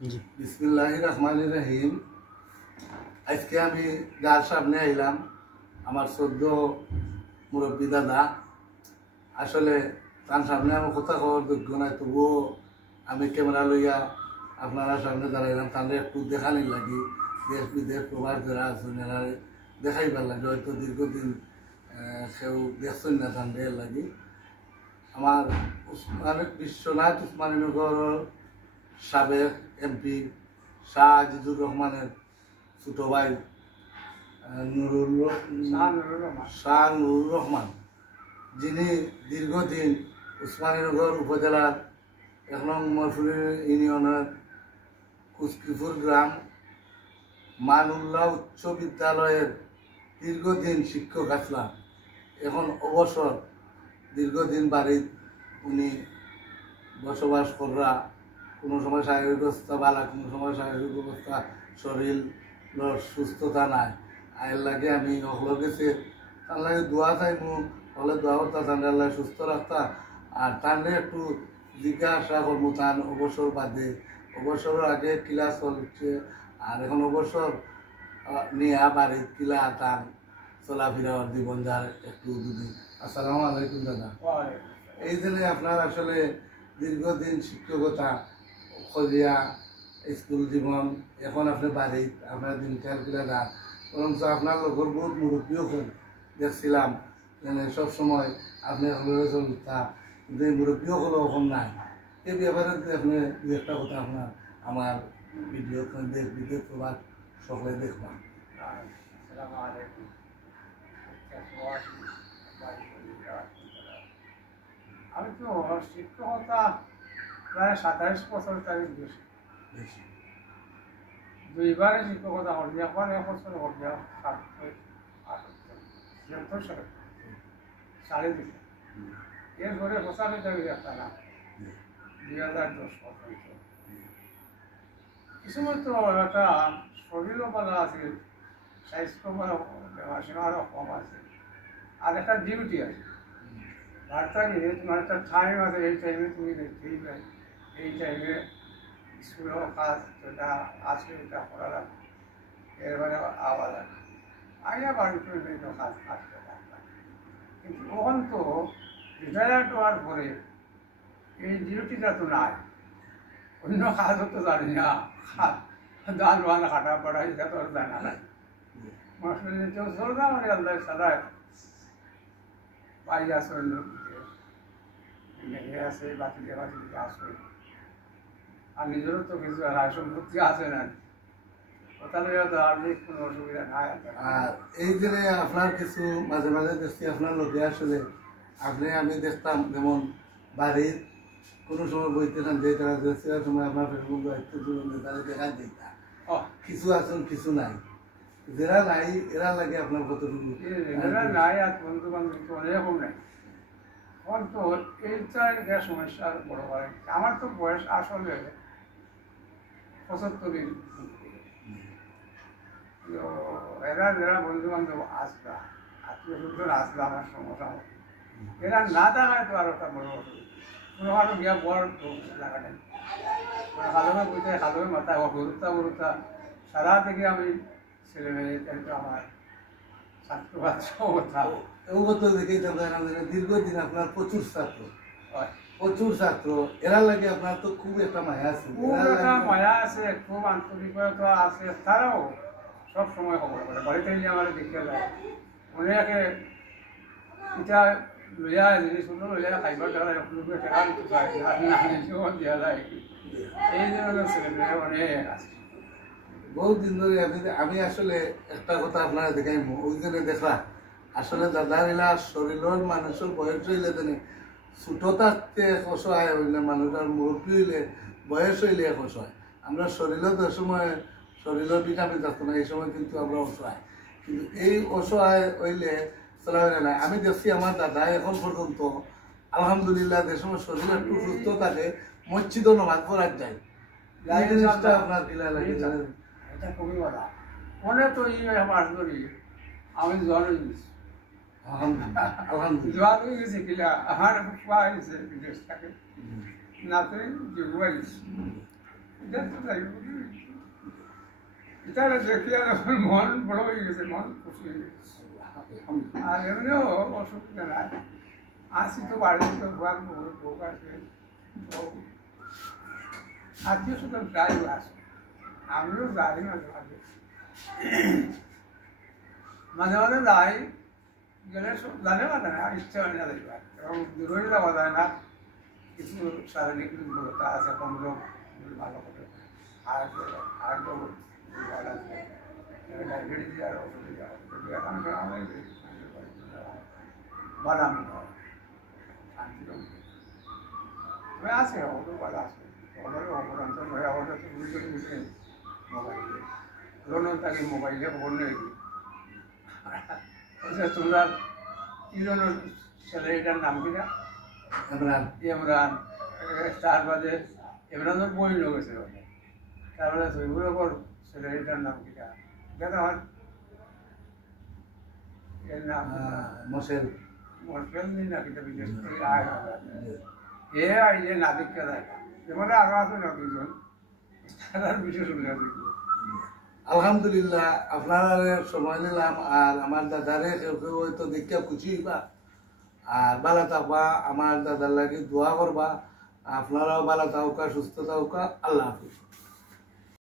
বিসমিল্লাহির রহমানির রহিম। আজকে আমি যার সামনে আইলাম আমার সদ্য মুরব্বী দাদা। আসলে তার সামনে আমার কথা কওয়ার যোগ্য নাই, তবুও আমি ক্যামেরা লইয়া আপনারা সামনে দাঁড়াইলাম। তাহলে একটু দেখানি লাগি, দেশ বিদেশ প্রবাস যারা আছেন এরা দেখাইবার লাগে। হয়তো দীর্ঘদিন কেউ দেখছেন না তাদের লাগি। আমার বিশ্বনাথ উসমানীনগরের সাবেক এমপি শাহ আজিজুর রহমানের ছোট ভাই শাহ নুরুল রহমান, যিনি দীর্ঘদিন উসমানীনগর উপজেলার 1 নং মরফুলি ইউনিয়নের কুচকিপুর গ্রাম মানুল্লাহ উচ্চ বিদ্যালয়ের দীর্ঘদিন শিক্ষক আসলাম। এখন অবসর, দীর্ঘদিন বাড়ির উনি বসবাস করা। কোনো সময় শারীরিক অবস্থা ভালো, কোনো সময় শারীরিক অবস্থা শরীর সুস্থতা নাই। আয়ের লাগে আমি হলো গেছে তার লাগে দোয়া চাইমু, হলে দোয়া করতা তাদের লাগে সুস্থ রাখতা। আর তাহলে একটু জিজ্ঞাসা করবো তার অবসর বাদে, অবসরের আগে কিলা চলছে আর এখন অবসর নিয়ে বাড়ির কিলা তার চলাফেরা জীবন যার একটু যদি। আসসালামু আলাইকুম দাদা। এই জন্য আপনার আসলে দীর্ঘদিন শিক্ষকতা খোঁজিয়া স্কুল জীবন, এখন আপনি বাড়িত আপনার দিনকাল কিলা না, বরঞ্চ আপনার লোকের বহুত মুরব্বীও দেখছিলাম মানে সবসময় আপনি হলে চলতা, কিন্তু এই মুরব্বীও হলো এখন নাই। এই ব্যাপারে আপনি দু একটা কথা আপনার আমার ভিডিও দেশ বিদেশ প্রবাদ সকলে দেখলাম। আমি তো শিক্ষকতা প্রায় 27 বছর তাই বেশি, দুইবারে শিক্ষকতা করি। এখন 1 বছর করি, 77 সালে 2.5 এরপরে বসাতে যাবি একটা না 2010 পর্যন্ত। কিছু তো একটা শরীরও ভালো আছে, স্বাস্থ্য দেওয়াশোনারও কম আছে, আর একটা ডিউটি আছে। বার্তা নিয়ে তোমার একটা টাইম আছে, এই টাইমে তুমি দেখতেই পাই, এই টাইমে স্কুলেও কাজ যেটা আছে এটা করা লাগবে, এরপরে আওয়া লাগবে। আইয়া বাড়িতে বিভিন্ন কাজ আসতে পারতাম, কিন্তু তখন তো রিটায়ার্ড হওয়ার পরে এই ডিউটিটা তো নাই, অন্য কাজও তো জানি না, দান বান খাটা পড়া এটা তো জানা নাই। মানুষের চলতা মানে আল্লাহ সাদায় পাই আছে, অন্য আছে বাতিলে বাতিলে আসে, আর নিজেরও তো কিছু আয় সম্পত্তি আছে না, তাহলে আর কোনো অসুবিধা নাই। আর এই যে আপনার কিছু মাঝে মাঝে দেখছি আপনার লোকে আসলে আপনি আমি দেখতাম যেমন বাড়ির কোনো সময় বইতে না যে তারা দেখছে সময় আপনার ফেসবুক দায়িত্ব তারা দেখা দিতা কিছু আছেন কিছু নাই, যারা নাই এরা লাগে আপনার কতটুকু এরা নাই। আর বন্ধু বান্ধব তো অনেকরকম নাই, এখন তো এইটাই সমস্যা বড় হয়। আমার তো বয়স আসলে 75। এরা যারা বন্ধু বান্ধব আসলা, আত্মীয় স্বজন আসলা আমার সমস্যা, এরা না থাকায় তো আরো একটা বড় অসুবিধা। কোনো কারো গিয়া বড় লাগা নেই, খালমে বইতে খালমে মাথা গরুতা গরুতা সারা থেকে আমি ছেলে মেয়ে কিন্তু আমার ছাত্র বাচ্চা দেখেই দীর্ঘদিন আপনার প্রচুর ছাত্র, প্রচুর ছাত্র, এরা লাগে আপনার তো খুব একটা মায়া আছে, খুব একটা মায়া আছে, খুব আন্তরিকতা আছে। তারাও সব সময় খবর করে, বাড়িতে গিয়ে আমার দেখতে যায় অনেকে এটা লইয়া জিনিস লইয়া খাইবার দেওয়া টেকা দিয়া যায়। এই ধরনের ছেলেমেয়েরা অনেক আছে। বহুত দিন ধরে আমি আসলে একটা কথা আপনারা দেখাই, ওই জন্য দেখলা আসলে দাদা এলা শরীরের মানুষের বয়স হইলে দেনে ছোটো থাকতে অসহায় হইলে মানুষের মুরব্বী হইলে বয়স হইলে অসহায়। আমরা শরীরের যে সময় শরীরের ভিটামিন থাকতো না, এই সময় কিন্তু আমরা অসহায়, কিন্তু এই অসহায় হইলে চলা হইলে নাই। আমি দেখছি আমার দাদা এখন পর্যন্ত আলহামদুলিল্লাহ যে সময় শরীর একটু সুস্থ থাকে মসজিদও নামাজ পড়ার যায়। এই জিনিসটা আপনার কিলা লাগে? এটা খুবই বড় অনেক তো মাস ধরি আমি জ্বর হয়ে গেছি, জ্বর হয়ে গেছি কিলা আমার পাওয়া গেছে বিদেশ থাকে নাতে যে এটা তো যাই এটা দেখি আর আমার মন বড় হয়ে গেছে, মন খুশি হয়ে গেছে। আর এমনিও অসুবিধা নাই, আসি তো বাড়িতে তো ভোগ আছে, আত্মীয় স্বজন প্রায় আসে, আমিও যাই মাঝে মাঝে মাঝে মাঝে যাই, গেলে জানে মানে আর ইচ্ছা হয় না যাইবার, এবং দূরে যাওয়া যায় না, কিছু শারীরিক দুর্বলতা আছে, কমলো ভালো করে আর ভালো আছে, ডায়াবেটিস আর অসুবিধা বাদাম আছে, ওদের ভালো আছে, ওদের অপরান্তর হয়ে আমাদের তো ঘুরি করে বুঝে মোবাইলে রোনন তাকে মোবাইলে খবর নেই। তোমরা কি জনের ছেলেটার নাম কিনা? ইমরান। তার বাদে ইমরানের বই লোক আছে, তারপরে সৈবুর ওপর ছেলেটার নাম কিনা দেখা হয়, এর নাম মশেল নেই না, কিনা বিশেষ করে এ আইলে না দেখতে যায় না, যেমন আরো আছে না দুজন, তার বিশেষ সুবিধা দেখবো। আলহামদুলিল্লাহ, আপনারা সময় নিলাম, আর আমার দাদারে হয়তো দেখিয়া খুশি হইবা, আর ভালো থাকবা, আমার দাদার লাগে দোয়া করবা, আপনারাও ভালো থাকা, সুস্থ থাকা। আল্লাহ হাফিজ।